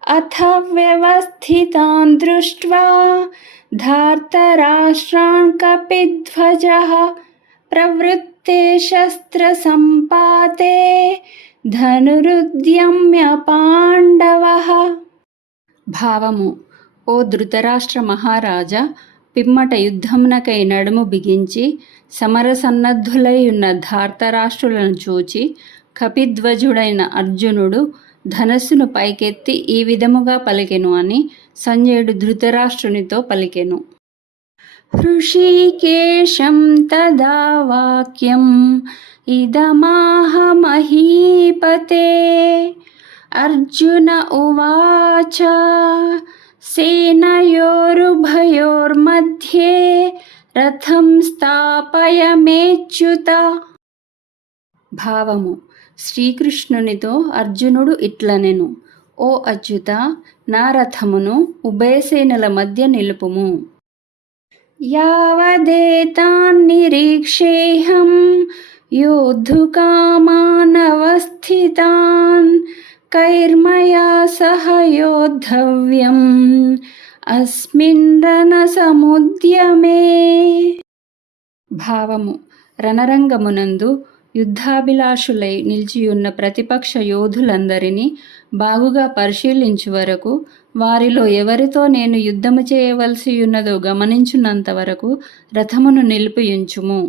अथ व्यवस्थितान् दृष्ट्वा धार्तराष्ट्रान् कपिध्वजः प्रवृत्ते शस्त्रसम्पाते ధనురుద్యమ్య పాండవః. భావము: ఓ ధృతరాష్ట్ర మహారాజా, పిమ్మట యుద్ధమునకై నడుము బిగించి సమరసన్నద్ధులై ఉన్న ధార్తరాష్ట్రులను చూచి కపిధ్వజుడైన అర్జునుడు ధనస్సును పైకెత్తి ఈ విధముగా పలికెను అని సంజయుడు ధృతరాష్ట్రునితో పలికెను. హృషీకేశం తదా వాక్యం ఇదమాహ మహీపతే. అర్జున ఉవాచ సేనయోరుభయోర్మధ్యే రథం స్థాపయమేచ్యుత. భావము: శ్రీకృష్ణునితో అర్జునుడు ఇట్లనెను: ఓ అచ్యుత, నా రథమును ఉభయసేనల మధ్య నిలుపుము. యావదేతాన్నిరీక్షేహం యోద్ధుకామానవస్థితాన్ కైర్మయా సహ యోద్ధవ్యం అస్మిన్ రణసముద్యమే. భావము: రణరంగమునందు యుద్ధాభిలాషులై నిలిచియున్న ప్రతిపక్ష యోధులందరినీ బాగుగా పరిశీలించు వరకు, వారిలో ఎవరితో నేను యుద్ధము చేయవలసియున్నదో గమనించున్నంత వరకు రథమును నిలిపియుంచుము.